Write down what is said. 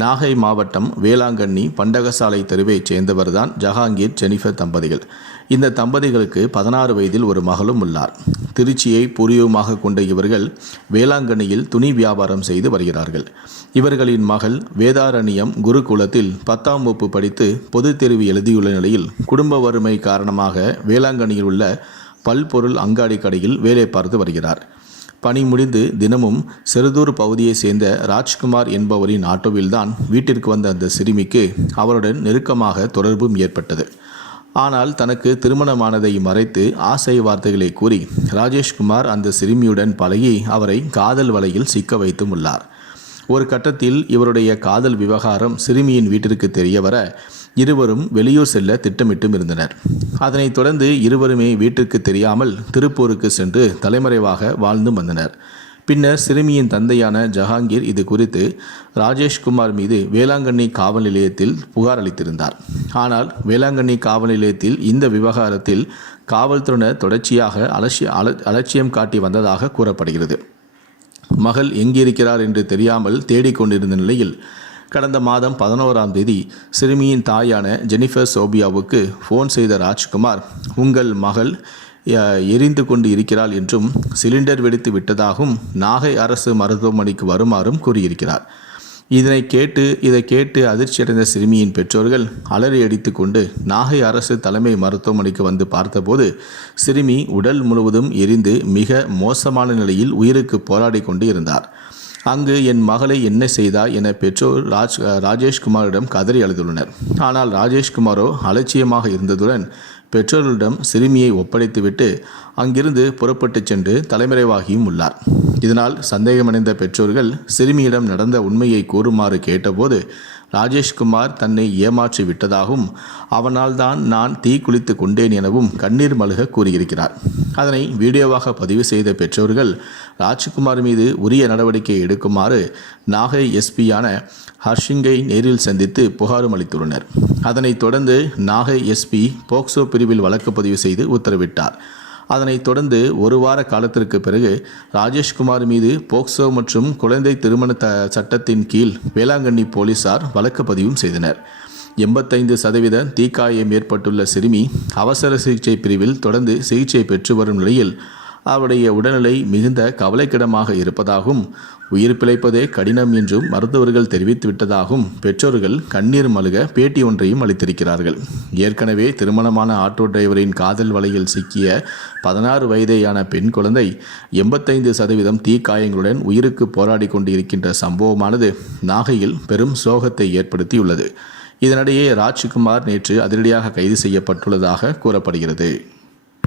நாகை மாவட்டம் வேளாங்கண்ணி பண்டகசாலை தெருவைச் சேர்ந்தவர்தான் ஜஹாங்கீர் ஜெனிஃபர் தம்பதிகள். இந்த தம்பதிகளுக்கு பதினாறு வயதில் ஒரு மகளும் உள்ளார். திருச்சியை பூர்வீகமாக கொண்ட இவர்கள் வேளாங்கண்ணியில் துணி வியாபாரம் செய்து வருகிறார்கள். இவர்களின் மகள் வேதாரண்யம் குருகுலத்தில் பத்தாம் வகுப்பு படித்து பொதுத் தேர்வு எழுதியுள்ள நிலையில் குடும்ப வறுமை காரணமாக வேளாங்கண்ணியில் உள்ள பல்பொருள் அங்காடி கடையில் வேலை பார்த்து வருகிறார். பணி முடிந்து தினமும் செருதூர் பகுதியைச் சேர்ந்த ராஜ்குமார் என்பவரின் ஆட்டோவில்தான் வீட்டிற்கு வந்த அந்த சிறுமிக்கு அவருடன் நெருக்கமாக தொடர்பும் ஏற்பட்டது. ஆனால் தனக்கு திருமணமானதை மறைத்து ஆசை வார்த்தைகளை கூறி ராஜேஷ்குமார் அந்த சிறுமியுடன் பழகி அவரை காதல் வலையில் சிக்க வைத்தும் உள்ளார். ஒரு கட்டத்தில் இவருடைய காதல் விவகாரம் சிறுமியின் வீட்டிற்கு தெரியவர இருவரும் வெளியூர் செல்ல திட்டமிட்டும் இருந்தனர். அதனைத் தொடர்ந்து இருவருமே வீட்டிற்கு தெரியாமல் திருப்பூருக்கு சென்று தலைமறைவாக வாழ்ந்து வந்தனர். பின்னர் சிறுமியின் தந்தையான ஜஹாங்கீர் இது குறித்து ராஜேஷ்குமார் மீது வேளாங்கண்ணி காவல் நிலையத்தில் புகார் அளித்திருந்தார். ஆனால் வேளாங்கண்ணி காவல் நிலையத்தில் இந்த விவகாரத்தில் காவல்துறையினர் தொடர்ச்சியாக அலட்சிய அல- அலட்சியம் காட்டி வந்ததாக கூறப்படுகிறது. மகள் எங்கிருக்கிறார் என்று தெரியாமல் தேடிக்கொண்டிருந்த நிலையில் கடந்த மாதம் பதினோராம் தேதி சிறுமியின் தாயான ஜெனிஃபர் சோபியாவுக்கு ஃபோன் செய்த ராஜ்குமார் உங்கள் மகள் எரிந்து கொண்டு இருக்கிறாள் என்றும் சிலிண்டர் வெடித்து விட்டதாகவும் நாகை அரசு மருத்துவமனைக்கு வருமாறும் கூறியிருக்கிறார். இதனை கேட்டு இதை கேட்டு அதிர்ச்சியடைந்த சிறுமியின் பெற்றோர்கள் அலறி அடித்துக்கொண்டு நாகை அரசு தலைமை மருத்துவமனைக்கு வந்து பார்த்தபோது சிறுமி உடல் முழுவதும் எரிந்து மிக மோசமான நிலையில் உயிருக்கு போராடி கொண்டு இருந்தார். அங்கு என் மகளை என்ன செய்தாய்? என பெற்றோர் ராஜ் ராஜேஷ்குமாரிடம் கதறி அழுதுள்ளனர். ஆனால் ராஜேஷ்குமாரோ அலட்சியமாக இருந்ததுடன் பெற்றோர்களிடம் சிறுமியை ஒப்படைத்துவிட்டு அங்கிருந்து புறப்பட்டு சென்று தலைமறைவாகியும் உள்ளார். இதனால் சந்தேகமடைந்த பெற்றோர்கள் சிறுமியிடம் நடந்த உண்மையை கூறுமாறு கேட்டபோது ராஜேஷ்குமார் தன்னை ஏமாற்றி விட்டதாகவும் அவனால் தான் நான் தீ குளித்து கொண்டேன் எனவும் கண்ணீர் மல்க கூறியிருக்கிறார். அதனை வீடியோவாக பதிவு செய்த பெற்றோர்கள் ராஜ்குமார் மீது உரிய நடவடிக்கை எடுக்குமாறு நாகை எஸ்பியான ஹர்ஷிங்கை நேரில் சந்தித்து புகாரும் அளித்துள்ளனர். அதனைத் தொடர்ந்து நாகை எஸ்பி போக்சோ பிரிவில் வழக்கு பதிவு செய்து உத்தரவிட்டார். அதனைத் தொடர்ந்து ஒரு வார காலத்திற்கு பிறகு ராஜேஷ்குமார் மீது போக்சோ மற்றும் குழந்தை திருமண த சட்டத்தின் கீழ் வேளாங்கண்ணி போலீசார் வழக்கு பதிவும் செய்தனர். எண்பத்தைந்து சதவீத தீக்காயம் ஏற்பட்டுள்ள சிறுமி அவசர சிகிச்சை பிரிவில் தொடர்ந்து சிகிச்சை பெற்று வரும் நிலையில் அவருடைய உடல்நிலை மிகுந்த கவலைக்கிடமாக இருப்பதாகவும் உயிர் பிழைப்பதே கடினம் என்றும் மருத்துவர்கள் தெரிவித்துவிட்டதாகவும் பெற்றோர்கள் கண்ணீர் மல்க பேட்டி ஒன்றையும் அளித்திருக்கிறார்கள். ஏற்கனவே திருமணமான ஆட்டோ டிரைவரின் காதல் வலையில் சிக்கிய பதினாறு வயதேயான பெண் குழந்தை எண்பத்தைந்து சதவீதம் தீக்காயங்களுடன் உயிருக்கு போராடி கொண்டு இருக்கின்ற சம்பவமானது நாகையில் பெரும் சோகத்தை ஏற்படுத்தியுள்ளது. இதனிடையே ராஜ்குமார் நேற்று அதிரடியாக கைது செய்யப்பட்டுள்ளதாக கூறப்படுகிறது.